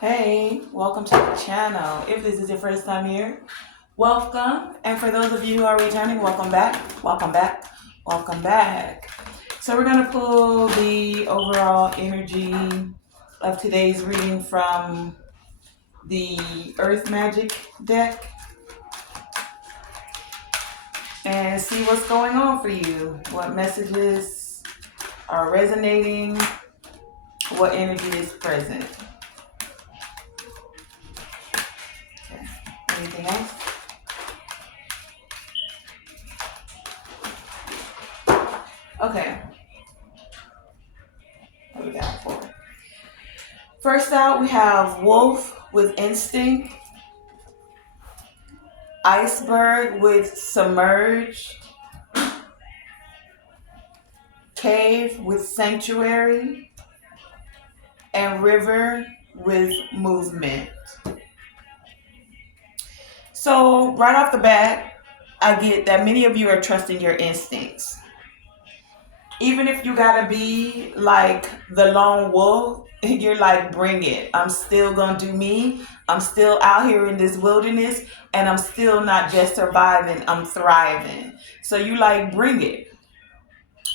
Hey, welcome to the channel. If this is your first time here, welcome. And for those of you who are returning, welcome back, welcome back, welcome back. So we're going to pull the overall energy of today's reading from the Earth Magic deck and see what's going on for you. What messages are resonating, what energy is present. Okay. Anything else? Okay. What we got for? First out, we have Wolf with Instinct, Iceberg with Submerge, Cave with Sanctuary, and River with Movement. So right off the bat, I get that many of you are trusting your instincts. Even if you gotta be like the lone wolf, you're like, bring it. I'm still gonna do me. I'm still out here in this wilderness and I'm still not just surviving, I'm thriving. So you like, bring it,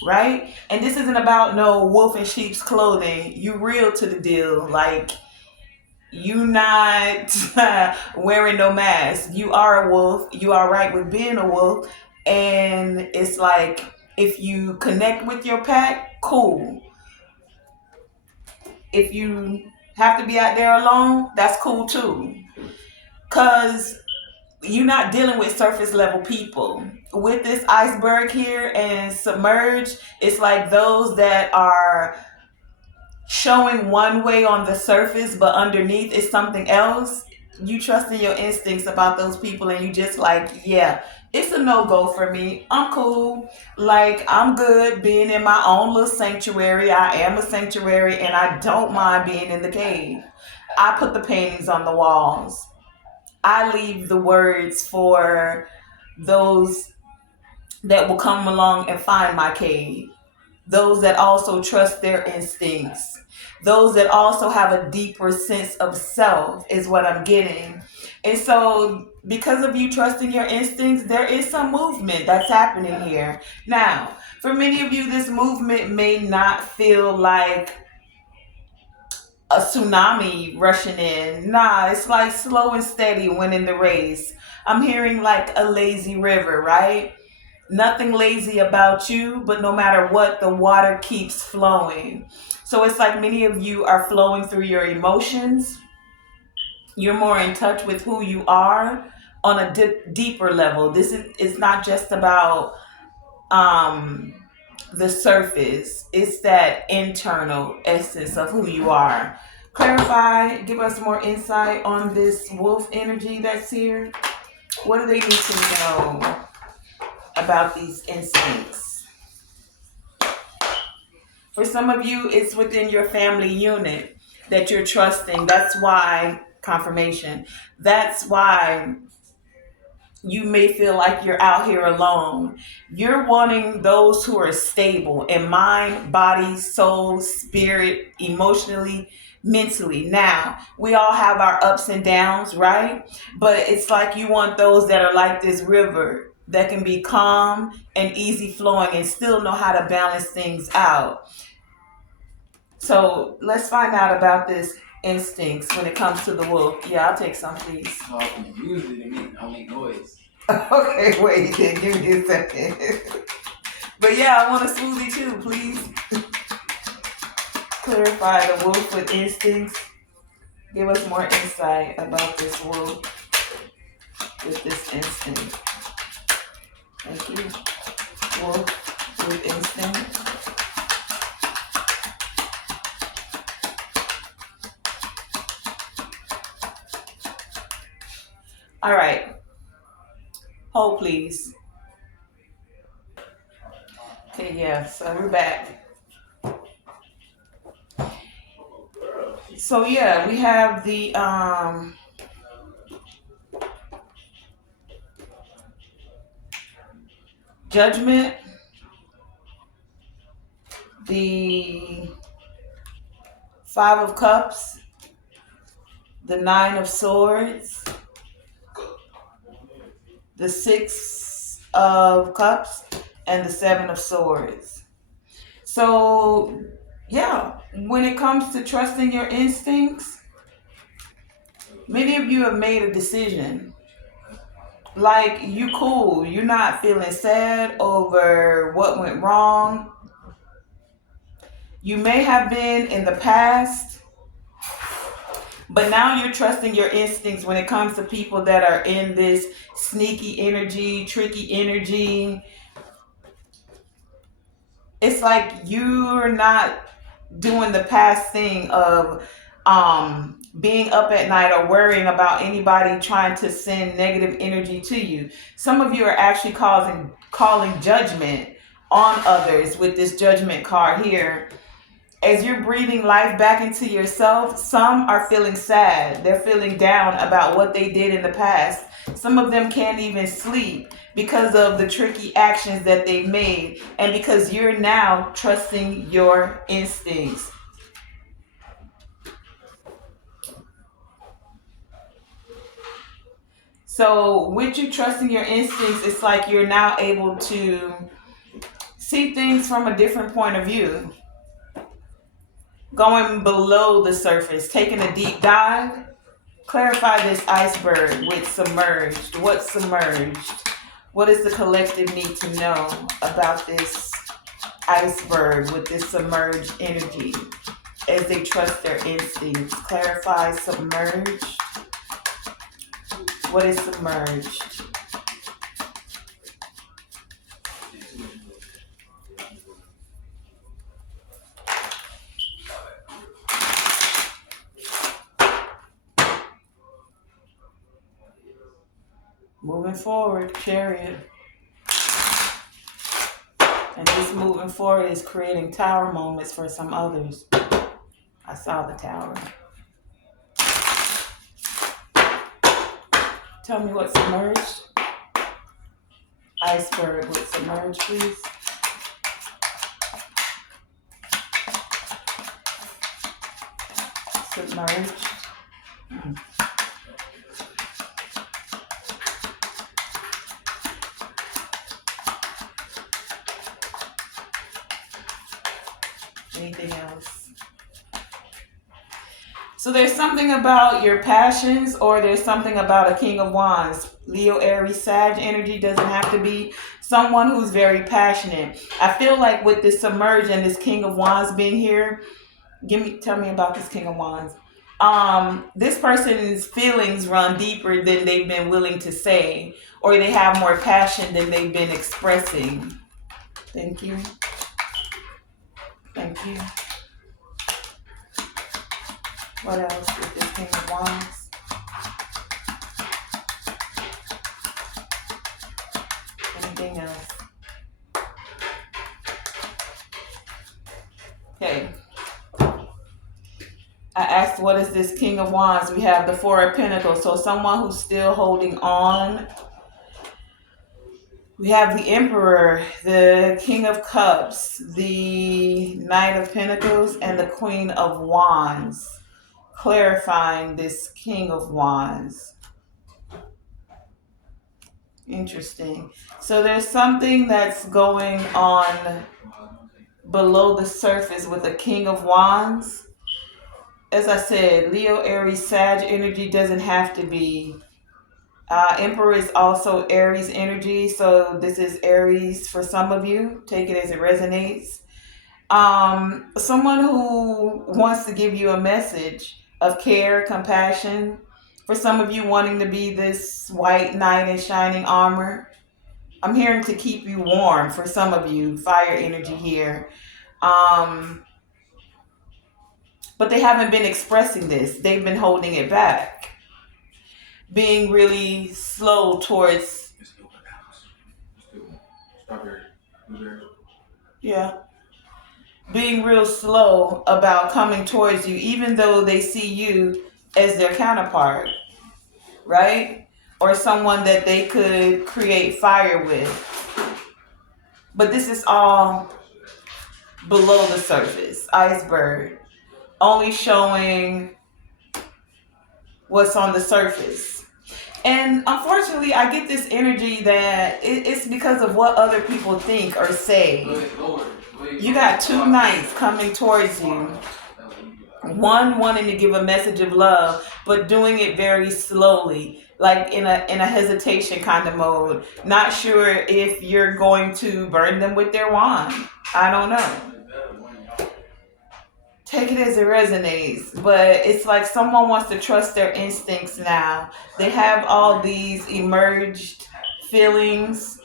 right? And this isn't about no wolf in sheep's clothing. You real to the deal. Like, you not wearing no mask. You are a wolf. You are right with being a wolf. And it's like, if you connect with your pack, cool. If you have to be out there alone, that's cool too. Because you're not dealing with surface level people. With this iceberg here and submerge, it's like those that are showing one way on the surface, but underneath is something else. You trust in your instincts about those people and you just like, yeah, it's a no-go for me. I'm cool. Like, I'm good being in my own little sanctuary. I am a sanctuary and I don't mind being in the cave. I put the paintings on the walls. I leave the words for those that will come along and find my cave. Those that also trust their instincts. Those that also have a deeper sense of self is what I'm getting. And so because of you trusting your instincts, there is some movement that's happening here. Now, for many of you, this movement may not feel like a tsunami rushing in. Nah, it's like slow and steady winning the race. I'm hearing like a lazy river, right? Nothing lazy about you, but no matter what, the water keeps flowing. So it's like many of you are flowing through your emotions. You're more in touch with who you are on a deeper level. This is, it's not just about the surface. It's that internal essence of who you are. Clarify, give us more insight on this wolf energy that's here. What do they need to know about these instincts? For some of you, it's within your family unit that you're trusting. That's why, confirmation, that's why you may feel like you're out here alone. You're wanting those who are stable in mind, body, soul, spirit, emotionally, mentally. Now, we all have our ups and downs, right? But it's like you want those that are like this river that can be calm and easy flowing and still know how to balance things out. So let's find out about this instincts when it comes to the wolf. Yeah, I'll take some, please. Oh, I can use it to make, I'll make noise. Okay, wait, then give me a second. But yeah, I want a smoothie too, please. Clarify the wolf with instincts. Give us more insight about this wolf with this instinct. Thank you. Wolf with instinct. All right. Hold, please. Okay, yeah, so we're back. So yeah, we have the Judgment, the Five of Cups, the Nine of Swords, the Six of Cups, and the Seven of Swords. So, yeah, when it comes to trusting your instincts, many of you have made a decision. Like, you cool. You're not feeling sad over what went wrong. You may have been in the past, but now you're trusting your instincts when it comes to people that are in this sneaky energy, tricky energy. It's like you're not doing the past thing of being up at night or worrying about anybody trying to send negative energy to you. Some of you are actually calling judgment on others with this judgment card here. As you're breathing life back into yourself, some are feeling sad. They're feeling down about what they did in the past. Some of them can't even sleep because of the tricky actions that they've made and because you're now trusting your instincts. So, with you trusting your instincts, it's like you're now able to see things from a different point of view, going below the surface, taking a deep dive. Clarify this iceberg with submerged. What's submerged? What does the collective need to know about this iceberg with this submerged energy as they trust their instincts? Clarify submerged. What is submerged? Moving forward, Chariot. And this moving forward is creating tower moments for some others. I saw the tower. Tell me what's submerged. Iceberg with submerged, please. Submerged. Anything else? So there's something about your passions, or there's something about a King of Wands. Leo, Aries, Sag energy doesn't have to be someone who's very passionate. I feel like with this submerge and this King of Wands being here, tell me about this King of Wands. This person's feelings run deeper than they've been willing to say, or they have more passion than they've been expressing. Thank you. Thank you. What else with this King of Wands? Anything else? Okay. I asked, what is this King of Wands? We have the Four of Pentacles. So someone who's still holding on. We have the Emperor, the King of Cups, the Knight of Pentacles, and the Queen of Wands. Clarifying this King of Wands. Interesting. So there's something that's going on below the surface with the King of Wands. As I said, Leo, Aries, Sag energy doesn't have to be. Emperor is also Aries energy, so this is Aries for some of you. Take it as it resonates. Someone who wants to give you a message of care, compassion. For some of you wanting to be this white knight in shining armor. I'm hearing to keep you warm for some of you. Fire energy here. But they haven't been expressing this. They've been holding it back. Being really slow towards... Yeah. Being real slow about coming towards you, even though they see you as their counterpart, right? Or someone that they could create fire with. But this is all below the surface. Iceberg. Only showing what's on the surface. And unfortunately, I get this energy that it's because of what other people think or say. You got two knights coming towards you. One wanting to give a message of love, but doing it very slowly, like in a hesitation kind of mode. Not sure if you're going to burn them with their wand. I don't know. Take it as it resonates, but it's like someone wants to trust their instincts now. They have all these emerged feelings.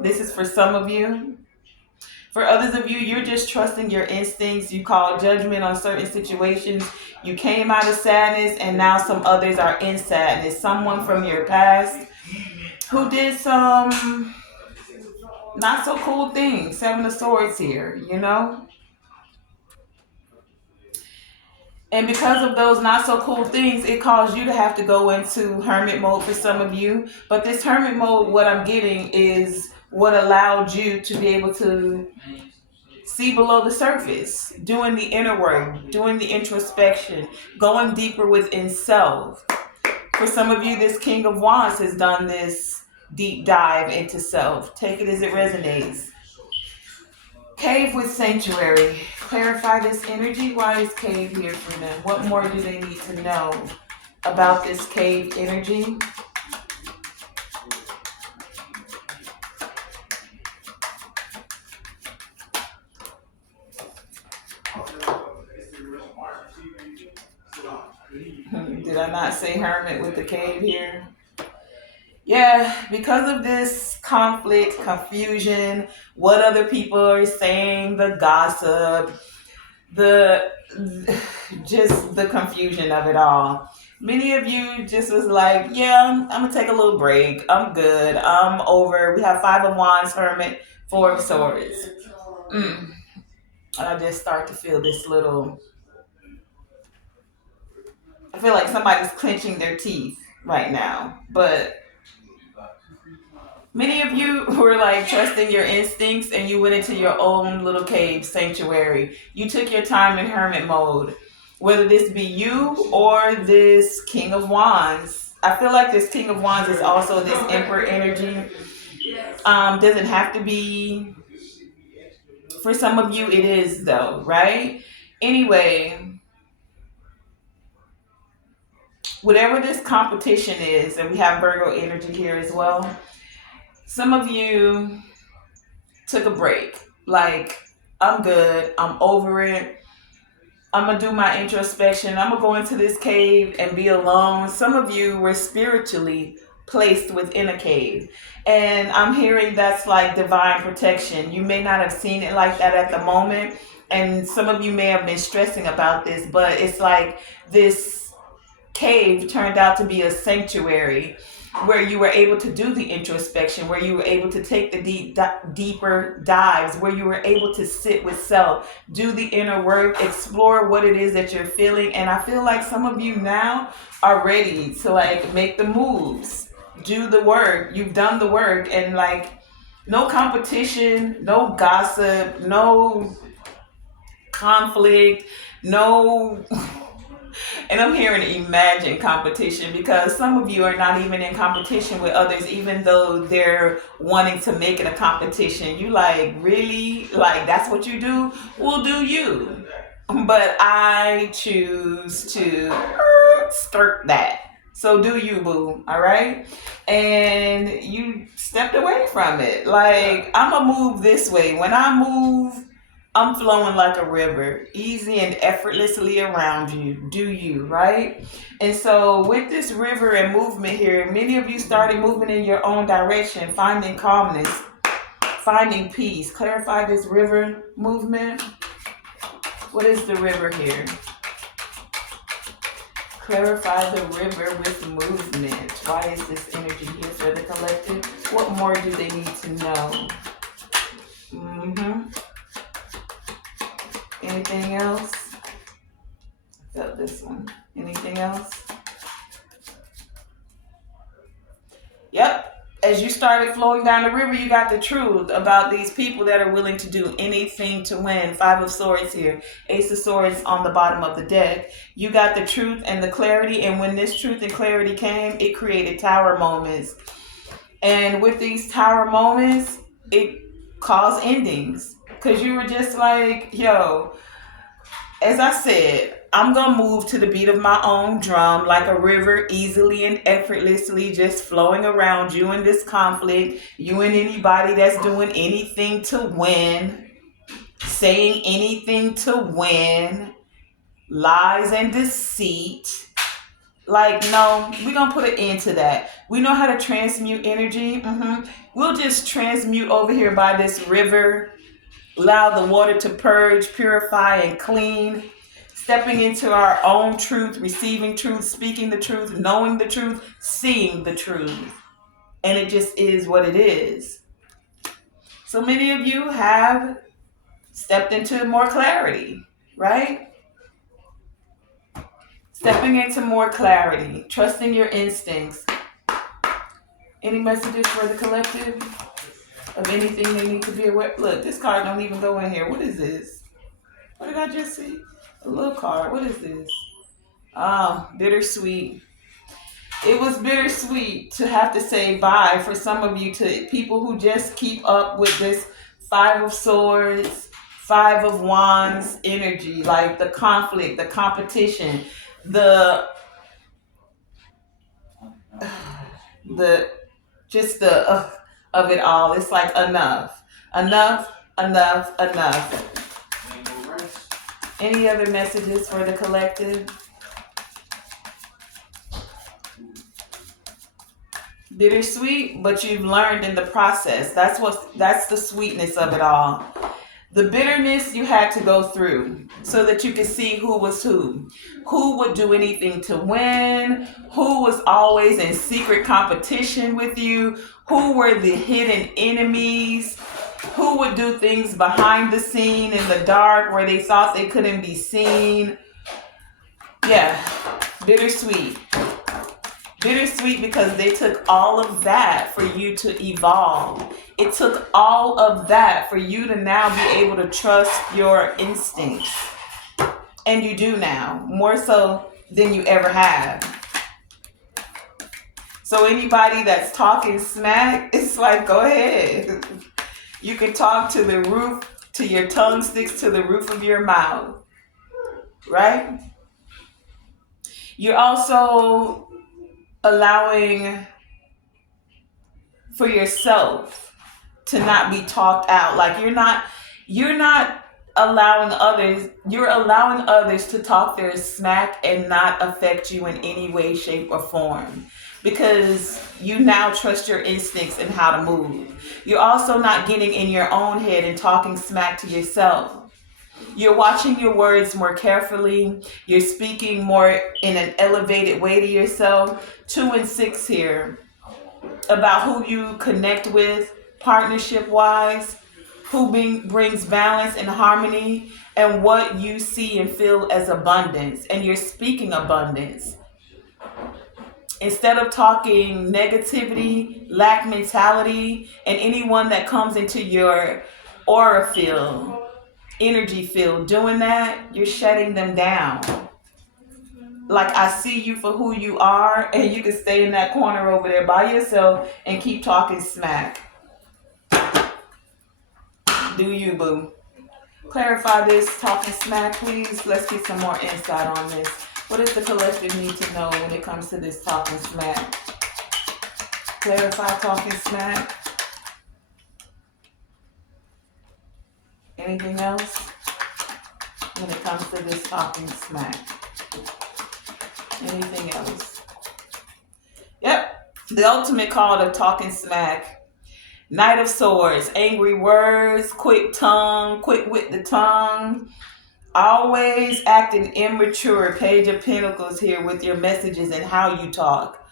This is for some of you. For others of you, you're just trusting your instincts. You call judgment on certain situations. You came out of sadness, and now some others are in sadness. Someone from your past who did some not so cool things. Seven of Swords here, you know? And because of those not so cool things, it caused you to have to go into hermit mode for some of you. But this hermit mode, what I'm getting is what allowed you to be able to see below the surface, doing the inner work, doing the introspection, going deeper within self. For some of you, this King of Wands has done this deep dive into self. Take it as it resonates. Cave with Sanctuary. Clarify this energy. Why is cave here for them? What more do they need to know about this cave energy? Did I not say hermit with the cave here? Yeah, because of this conflict, confusion, what other people are saying, the gossip, the just the confusion of it all. Many of you just was like, yeah, I'm gonna take a little break. I'm good. I'm over. We have Five of Wands, Hermit, Four of Swords. I just start to feel this little. I feel like somebody's clenching their teeth right now, but many of you were like trusting your instincts and you went into your own little cave sanctuary. You took your time in hermit mode. Whether this be you or this King of Wands. I feel like this King of Wands is also this Emperor energy. Doesn't have to be. For some of you, it is though, right? Anyway, whatever this competition is, and we have Virgo energy here as well. Some of you took a break. Like, I'm good. I'm over it. I'm going to do my introspection. I'm going to go into this cave and be alone. Some of you were spiritually placed within a cave. And I'm hearing that's like divine protection. You may not have seen it like that at the moment. And some of you may have been stressing about this, but it's like this cave turned out to be a sanctuary where you were able to do the introspection, where you were able to take the deeper dives, where you were able to sit with self, do the inner work, explore what it is that you're feeling. And I feel like some of you now are ready to like make the moves, do the work. You've done the work, and like no competition, no gossip, no conflict, no. And I'm hearing imagine competition because some of you are not even in competition with others, even though they're wanting to make it a competition. You like, really? Like, that's what you do? Well, do you. But I choose to skirt that. So do you, boo. All right? And you stepped away from it. Like, I'm going to move this way. When I move, I'm flowing like a river, easy and effortlessly around you. Do you, right? And so with this river and movement here, many of you started moving in your own direction, finding calmness, finding peace. Clarify this river movement. What is the river here? Clarify the river with movement. Why is this energy here for the collective? What more do they need to know? Anything else? I felt this one. Anything else? Yep. as you started flowing down the river, you got the truth about these people that are willing to do anything to win. Five of Swords here, Ace of Swords on the bottom of the deck. You got the truth and the clarity, and when this truth and clarity came, it created tower moments. And with these tower moments, it caused endings. Because you were just like, yo, as I said, I'm going to move to the beat of my own drum like a river, easily and effortlessly just flowing around you in this conflict. You and anybody that's doing anything to win, saying anything to win, lies and deceit. Like, no, we're going to put an end to that. We know how to transmute energy. We'll just transmute over here by this river. Allow the water to purge, purify, and clean. Stepping into our own truth, receiving truth, speaking the truth, knowing the truth, seeing the truth. And it just is what it is. So many of you have stepped into more clarity, right? Stepping into more clarity, trusting your instincts. Any messages for the collective of anything they need to be aware? Look, this card don't even go in here. What is this? What did I just see? A little card. What is this? Oh, bittersweet. It was bittersweet to have to say bye for some of you, to people who just keep up with this Five of Swords, Five of Wands energy, like the conflict, the competition, the the just the of it all. It's like enough, enough, enough, enough. Any other messages for the collective? Bittersweet, but you've learned in the process. That's the sweetness of it all. The bitterness you had to go through so that you could see who was who would do anything to win, who was always in secret competition with you, who were the hidden enemies, who would do things behind the scene in the dark where they thought they couldn't be seen. Yeah, bittersweet. Bittersweet because they took all of that for you to evolve. It took all of that for you to now be able to trust your instincts. And you do now, more so than you ever have. So anybody that's talking smack, it's like, go ahead. You can talk to the roof, to your tongue sticks to the roof of your mouth. Right? You're also allowing for yourself to not be talked out. Like you're not allowing others, you're allowing others to talk their smack and not affect you in any way, shape, or form. Because you now trust your instincts and how to move. You're also not getting in your own head and talking smack to yourself. You're watching your words more carefully. You're speaking more in an elevated way to yourself. 2 and 6 here. About who you connect with partnership-wise. Who brings balance and harmony. And what you see and feel as abundance. And you're speaking abundance. Instead of talking negativity, lack mentality, and anyone that comes into your aura field, energy field, doing that, you're shutting them down. Like, I see you for who you are, and you can stay in that corner over there by yourself and keep talking smack. Do you, boo? Clarify this talking smack, please. Let's get some more insight on this. What does the collective need to know when it comes to this talking smack? Clarify talking smack. Anything else when it comes to this talking smack? Anything else? Yep. The ultimate call to talking smack. Knight of Swords. Angry words. Quick tongue. Quick with the tongue. Always acting immature. Page of Pentacles here with your messages and how you talk.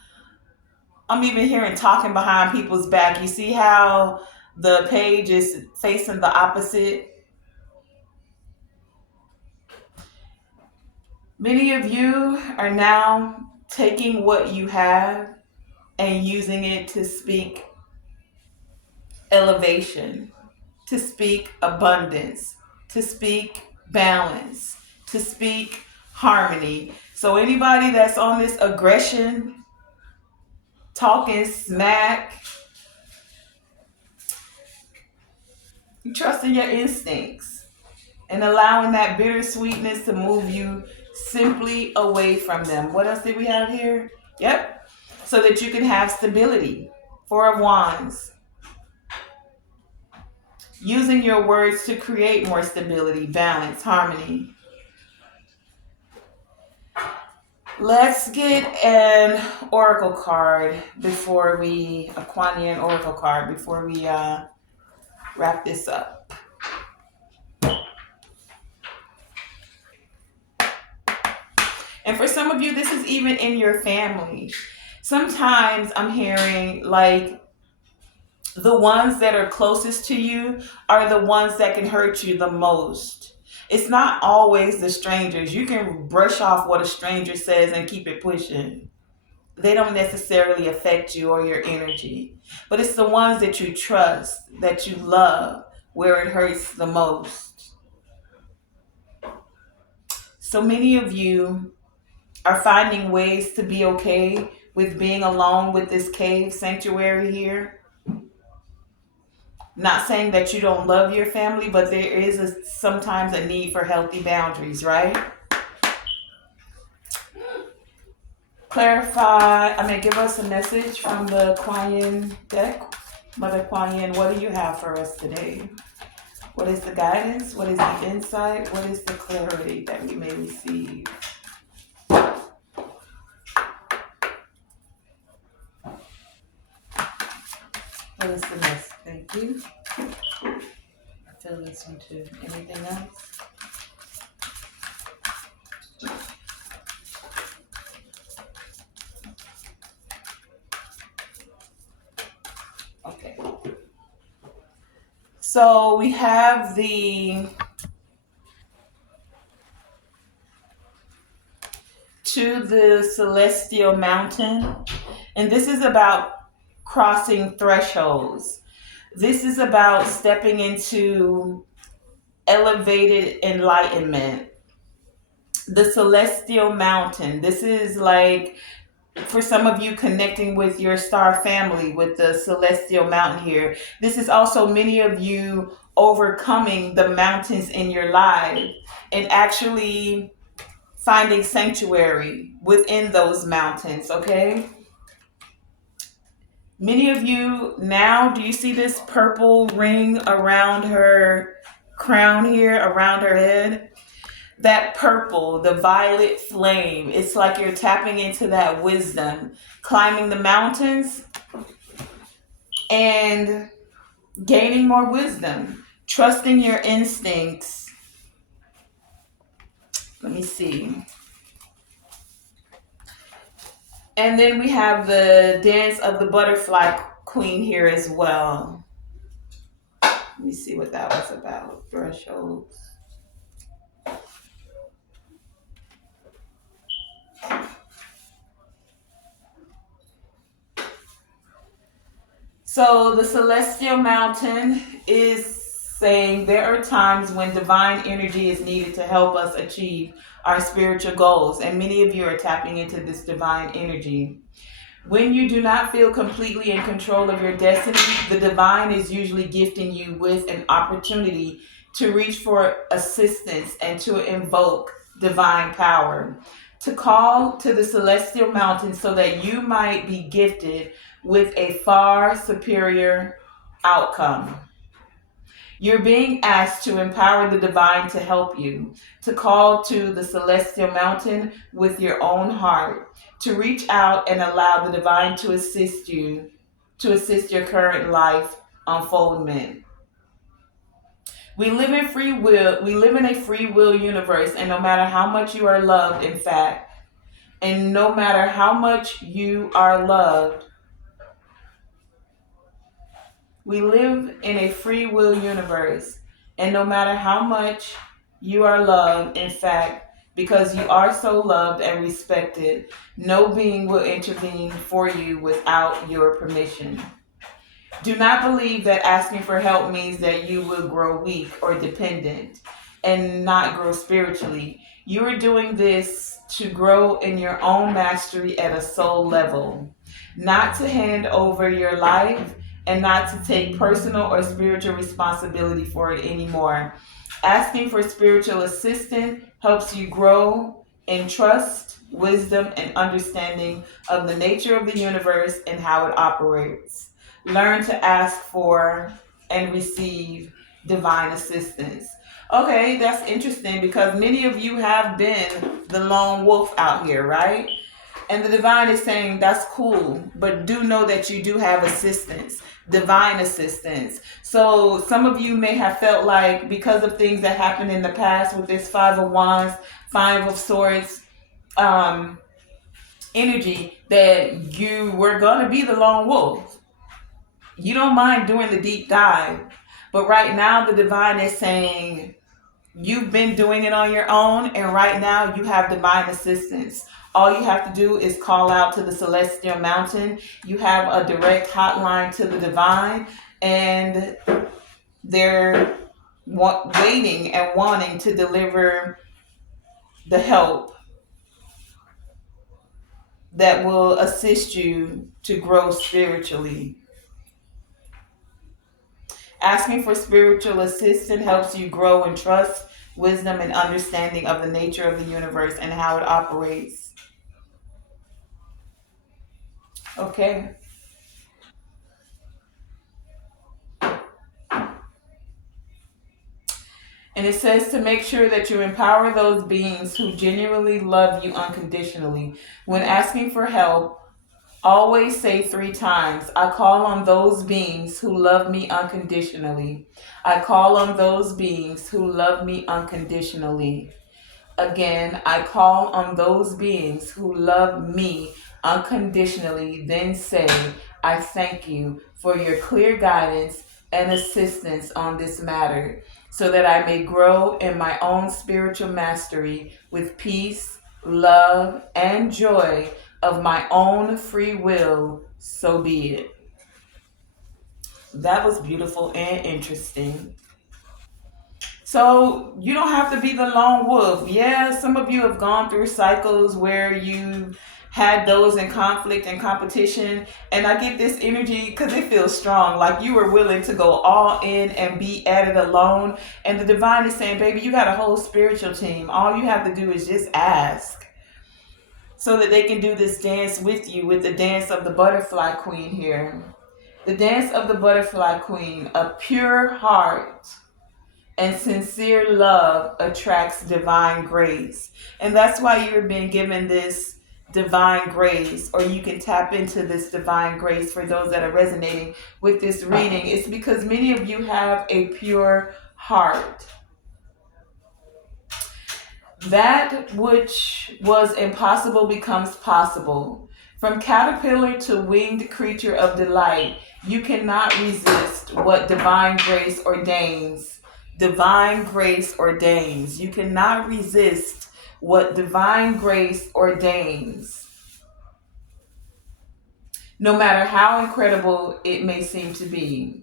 I'm even hearing talking behind people's back. You see how the page is facing the opposite? Many of you are now taking what you have and using it to speak elevation, to speak abundance, to speak balance, to speak harmony. So anybody that's on this aggression, talking smack, trusting your instincts and allowing that bittersweetness to move you simply away from them. What else did we have here? Yep. So that you can have stability. Four of Wands. Using your words to create more stability, balance, harmony. Let's get an oracle card before we, a Kuan Yin oracle card before we wrap this up. And for some of you, this is even in your family. Sometimes I'm hearing like the ones that are closest to you are the ones that can hurt you the most. It's not always the strangers. You can brush off what a stranger says and keep it pushing. They don't necessarily affect you or your energy. But it's the ones that you trust, that you love, where it hurts the most. So many of you are finding ways to be okay with being alone with this cave sanctuary here. Not saying that you don't love your family, but there is sometimes a need for healthy boundaries, right? Give us a message from the Kuan Yin deck. Mother Kuan Yin, what do you have for us today? What is the guidance? What is the insight? What is the clarity that we may receive? What is the message? Thank you. I feel this one too. Anything else? Okay. So we have the celestial mountain, and this is about crossing thresholds. This is about stepping into elevated enlightenment. The celestial mountain. This is like, for some of you, connecting with your star family with the celestial mountain here. This is also many of you overcoming the mountains in your life and actually finding sanctuary within those mountains, okay? Many of you now, do you see this purple ring around her crown here, around her head? That purple, the violet flame, it's like you're tapping into that wisdom, climbing the mountains and gaining more wisdom, trusting your instincts. Let me see. And then we have the dance of the butterfly queen here as well. Let me see what that was about. Thresholds. So the celestial mountain is saying there are times when divine energy is needed to help us achieve our spiritual goals. And many of you are tapping into this divine energy. When you do not feel completely in control of your destiny, the divine is usually gifting you with an opportunity to reach for assistance and to invoke divine power. To call to the celestial mountain so that you might be gifted with a far superior outcome. You're being asked to empower the divine to help you, to call to the celestial mountain with your own heart, to reach out and allow the divine to assist you, to assist your current life unfoldment. We live in free will. We live in a free will universe, and no matter how much you are loved, in fact, and no matter how much you are loved, we live in a free will universe, and no matter how much you are loved, in fact, because you are so loved and respected, no being will intervene for you without your permission. Do not believe that asking for help means that you will grow weak or dependent and not grow spiritually. You are doing this to grow in your own mastery at a soul level, not to hand over your life and not to take personal or spiritual responsibility for it anymore. Asking for spiritual assistance helps you grow in trust, wisdom, and understanding of the nature of the universe and how it operates. Learn to ask for and receive divine assistance. Okay, that's interesting because many of you have been the lone wolf out here, right? And the divine is saying that's cool, but do know that you do have assistance, divine assistance. So some of you may have felt like because of things that happened in the past with this Five of Wands, Five of Swords, um, energy, that you were gonna be the lone wolf. You don't mind doing the deep dive, but right now the divine is saying you've been doing it on your own, and right now you have divine assistance. All you have to do is call out to the celestial mountain. You have a direct hotline to the divine, and they're waiting and wanting to deliver the help that will assist you to grow spiritually. Asking for spiritual assistance helps you grow in trust, wisdom, and understanding of the nature of the universe and how it operates. Okay. And it says to make sure that you empower those beings who genuinely love you unconditionally. When asking for help, always say 3 times, I call on those beings who love me unconditionally. I call on those beings who love me unconditionally. Again, I call on those beings who love me unconditionally. Then say, I thank you for your clear guidance and assistance on this matter, so that I may grow in my own spiritual mastery with peace, love, and joy of my own free will. So be it. That was beautiful and interesting. So you don't have to be the lone wolf. Yeah, some of you have gone through cycles where you had those in conflict and competition. And I get this energy because it feels strong. Like you were willing to go all in and be at it alone. And the divine is saying, baby, you got a whole spiritual team. All you have to do is just ask so that they can do this dance with you, with the dance of the butterfly queen here. The dance of the butterfly queen, a pure heart and sincere love attracts divine grace. And that's why you're being given this divine grace, or you can tap into this divine grace for those that are resonating with this reading. It's because many of you have a pure heart. That which was impossible becomes possible. From caterpillar to winged creature of delight, you cannot resist what divine grace ordains. Divine grace ordains. You cannot resist what divine grace ordains. No matter how incredible it may seem to be.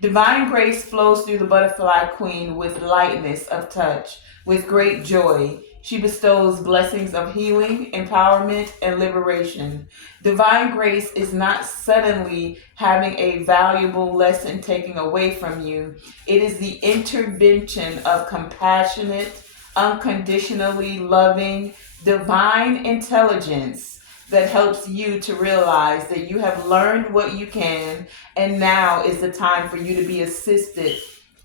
Divine grace flows through the butterfly queen with lightness of touch, with great joy. She bestows blessings of healing, empowerment, and liberation. Divine grace is not suddenly having a valuable lesson taken away from you. It is the intervention of compassionate, unconditionally loving, divine intelligence that helps you to realize that you have learned what you can, and now is the time for you to be assisted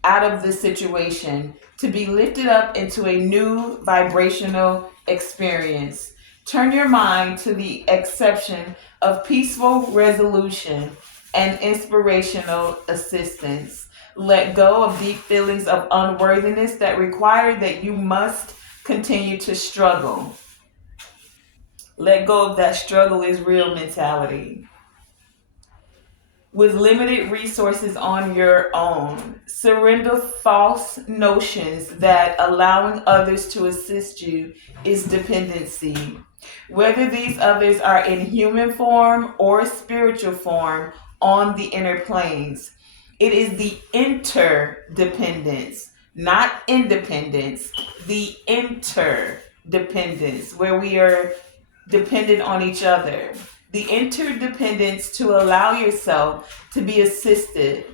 out of the situation, to be lifted up into a new vibrational experience. Turn your mind to the exception of peaceful resolution and inspirational assistance. Let go of deep feelings of unworthiness that require that you must continue to struggle. Let go of that struggle is real mentality. With limited resources on your own, surrender false notions that allowing others to assist you is dependency. Whether these others are in human form or spiritual form, on the inner planes. It is the interdependence, not independence, the interdependence, where we are dependent on each other. The interdependence to allow yourself to be assisted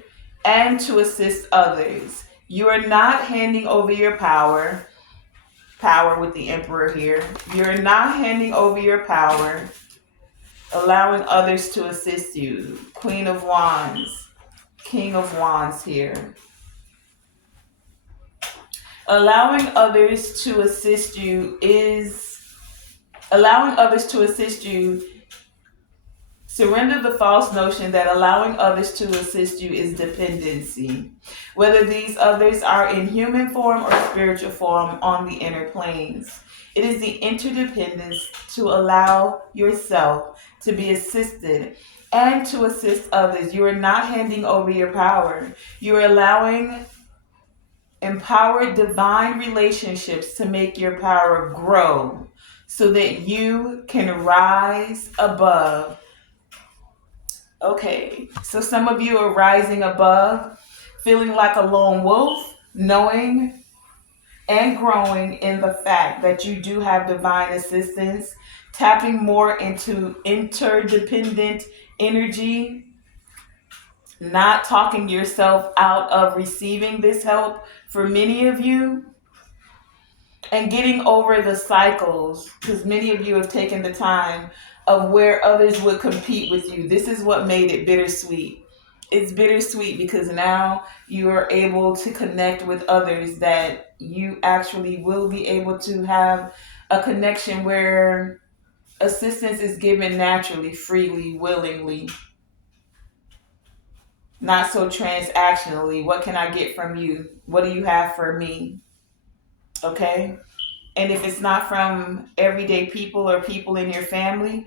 and to assist others. You are not handing over your power with the emperor here. You're not handing over your power, allowing others to assist you. Queen of Wands, King of Wands here. Allowing others to assist you is allowing others to assist you. Surrender the false notion that allowing others to assist you is dependency, whether these others are in human form or spiritual form on the inner planes. It is the interdependence to allow yourself to be assisted and to assist others. You are not handing over your power. You are allowing empowered divine relationships to make your power grow so that you can rise above. Okay, so some of you are rising above, feeling like a lone wolf, knowing and growing in the fact that you do have divine assistance, tapping more into interdependent energy, not talking yourself out of receiving this help for many of you, and getting over the cycles, because many of you have taken the time of where others would compete with you. This is what made it bittersweet. It's bittersweet because now you are able to connect with others that you actually will be able to have a connection where assistance is given naturally, freely, willingly, not so transactionally. What can I get from you? What do you have for me? Okay? And if it's not from everyday people or people in your family,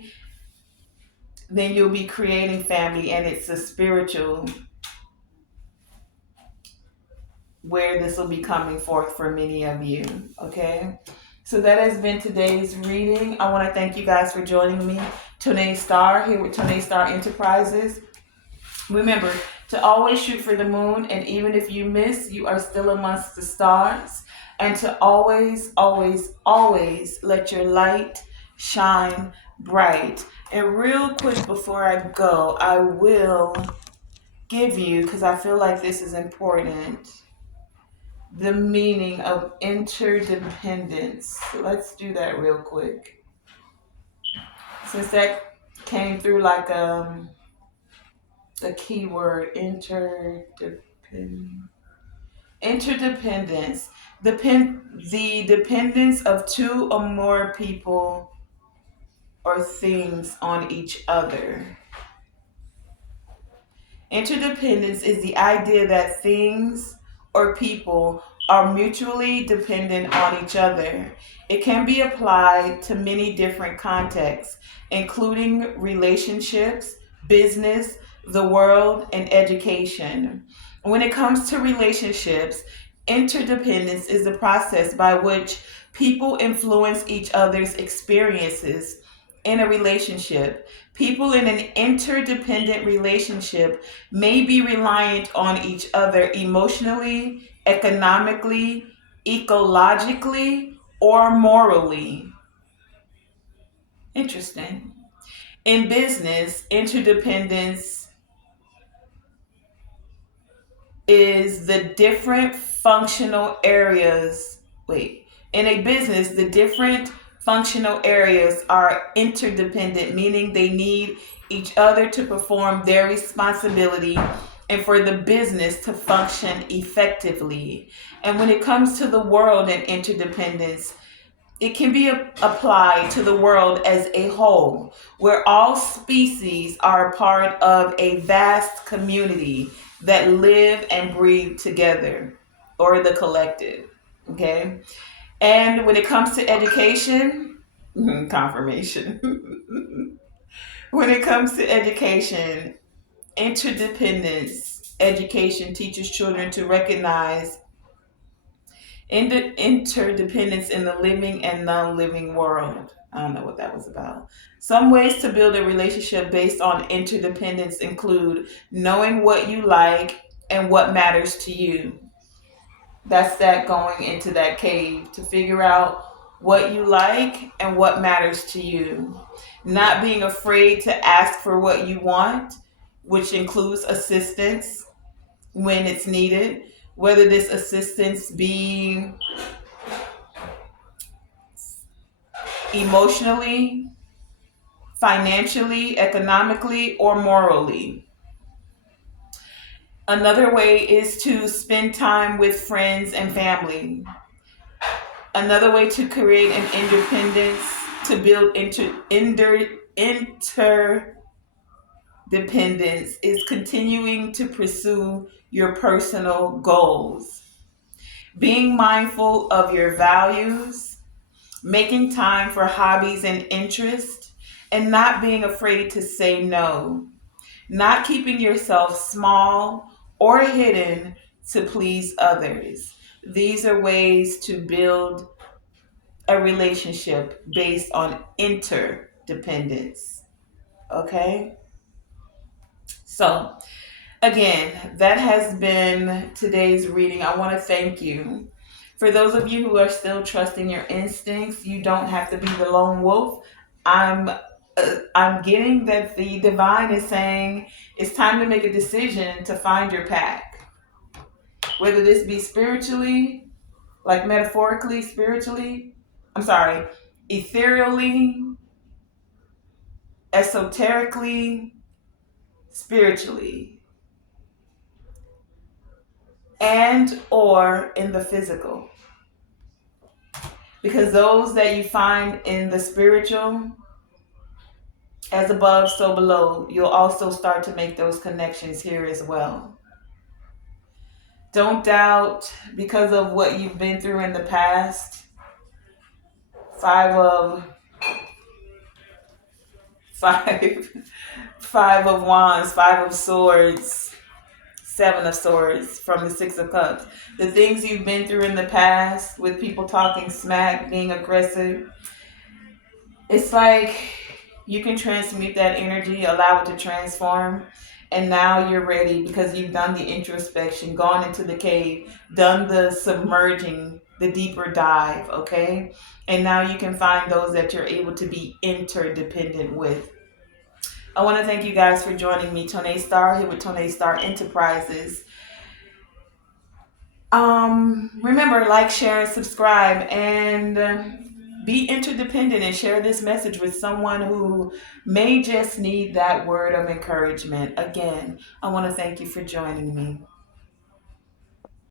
then you'll be creating family, and it's a spiritual where this will be coming forth for many of you. Okay? So that has been today's reading. I want to thank you guys for joining me. Tonae Star here with Tonae Star Enterprises. Remember to always shoot for the moon, and even if you miss, you are still amongst the stars. And to always, always, always let your light shine bright. And real quick before I go, I will give you, because I feel like this is important, the meaning of interdependence. So let's do that real quick. Since that came through like the keyword interdependence. The dependence of two or more people or things on each other. Interdependence is the idea that things or people are mutually dependent on each other. It can be applied to many different contexts, including relationships, business, the world, and education. When it comes to relationships, interdependence is the process by which people influence each other's experiences in a relationship. People in an interdependent relationship may be reliant on each other emotionally, economically, ecologically, or morally. Interesting. In business, interdependence is the different functional areas. Wait, in a business, the different functional areas are interdependent, meaning they need each other to perform their responsibility and for the business to function effectively. And when it comes to the world and interdependence, it can be applied to the world as a whole, where all species are a part of a vast community that live and breathe together, or the collective. Okay? And when it comes to education, confirmation. When it comes to education, interdependence, education teaches children to recognize interdependence in the living and non living world. I don't know what that was about. Some ways to build a relationship based on interdependence include knowing what you like and what matters to you. That's that going into that cave to figure out what you like and what matters to you. Not being afraid to ask for what you want, which includes assistance when it's needed, whether this assistance be emotionally, financially, economically, or morally. Another way is to spend time with friends and family. Another way to create an independence to build interdependence is continuing to pursue your personal goals, being mindful of your values, making time for hobbies and interests, and not being afraid to say no, not keeping yourself small or hidden to please others. These are ways to build a relationship based on interdependence. Okay? So, again, that has been today's reading. I want to thank you. For those of you who are still trusting your instincts, you don't have to be the lone wolf. I'm I'm getting that the divine is saying it's time to make a decision to find your pack. Whether this be spiritually, like metaphorically, spiritually, I'm sorry, ethereally, esoterically, spiritually, and or in the physical. Because those that you find in the spiritual, as above, so below, you'll also start to make those connections here as well. Don't doubt because of what you've been through in the past. Five of five, five of wands, five of swords, seven of swords from the six of cups. The things you've been through in the past with people talking smack, being aggressive, it's like you can transmute that energy, allow it to transform, and now you're ready because you've done the introspection, gone into the cave, done the submerging, the deeper dive, okay? And now you can find those that you're able to be interdependent with. I want to thank you guys for joining me, Tonae Star, here with Tonae Star Enterprises. Remember, like, share, and subscribe, and be interdependent and share this message with someone who may just need that word of encouragement. Again, I want to thank you for joining me.